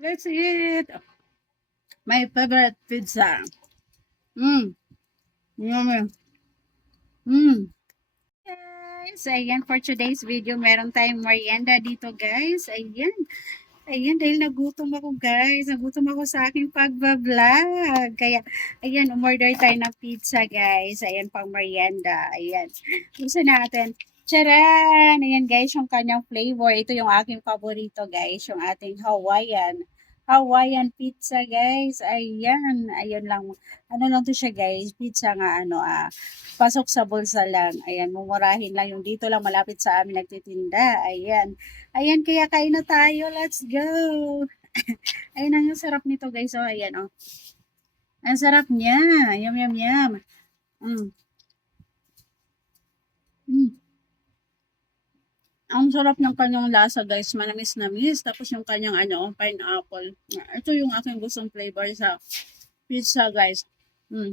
Let's eat. My favorite pizza. Mmm. Yummy. Mmm. Guys, ayan for today's video, meron tayong merienda dito guys. Ayan. Ayan, dahil nagutom ako guys. Nagutom ako sa aking pagbablog. Kaya, ayan, umorder tayo ng pizza guys. Ayan, pang merienda. Ayan. Gusto natin. Charan! Ayan guys, yung kanyang flavor. Ito yung aking paborito guys. Yung ating Hawaiian. Hawaiian pizza guys. Ayan. Ayan lang. Ano lang to siya guys. Pizza nga ano pasok sa bulsa lang. Ayan, mumurahin lang. Yung dito lang malapit sa amin nagtitinda. Ayan. Ayan, kaya kain na tayo. Let's go! Ayan ang sarap nito guys. Oh, ayan oh. Ang sarap niya. Yum, yum, yum. Mm. Mm. Ang sarap ng kanyang lasa guys. Manamis-namis. Tapos yung kanyang ano, pineapple. Ito yung aking gustong flavor sa pizza guys.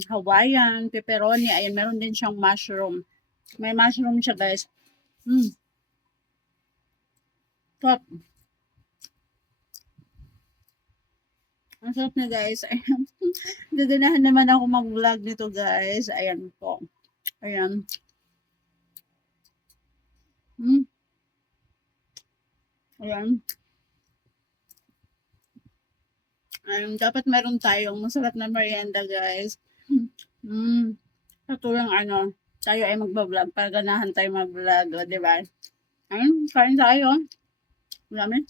Hawaiian, pepperoni. Ayan, meron din siyang mushroom. May mushroom siya guys. Top. Ang sarap na guys. Ayan. Gaganahan naman ako mag-vlog nito guys. Ayan po. Ayan. Mm. Ayan. Ayan. Dapat meron tayong masarap na merienda guys. Mm. Katulong ano, tayo ay magbablog. Paganahan tayo mag-vlog. O, diba? Ayun. Kain tayo. Marami.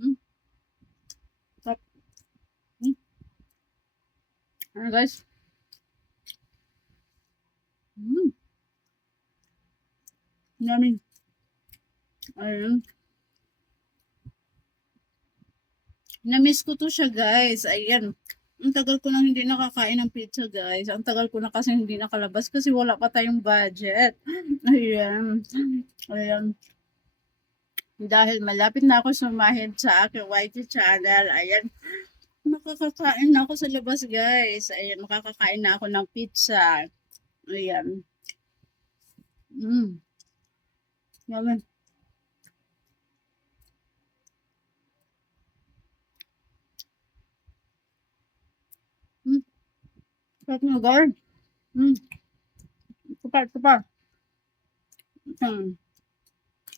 Mm. Sarap. Mm. Ayan guys. Mm. Yummy. Ayun. Na-miss ko to siya guys. Ayan. Ang tagal ko nang hindi nakakain ng pizza guys. Ang tagal ko na kasi hindi nakalabas kasi wala pa tayong budget. Ayan. Ayan. Dahil malapit na ako sumahid sa aking YT channel. Ayan. Makakakain na ako sa labas guys. Ayan. Makakakain na ako ng pizza. Ayan. Mm. Yummy. Mm. Sarap na guys. Mm. Ito pa, ito pa.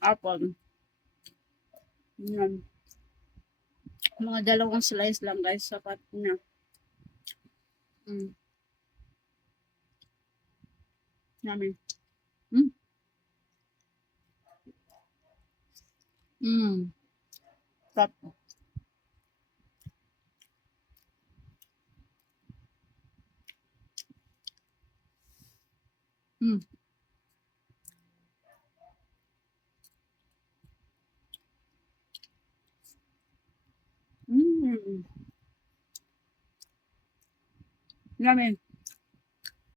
Apple. Yan. Mga dalawang slice lang guys. Sapat na. Mm. Yummy. Mm. Mm. Sarap. Mm. Mm. Yummy.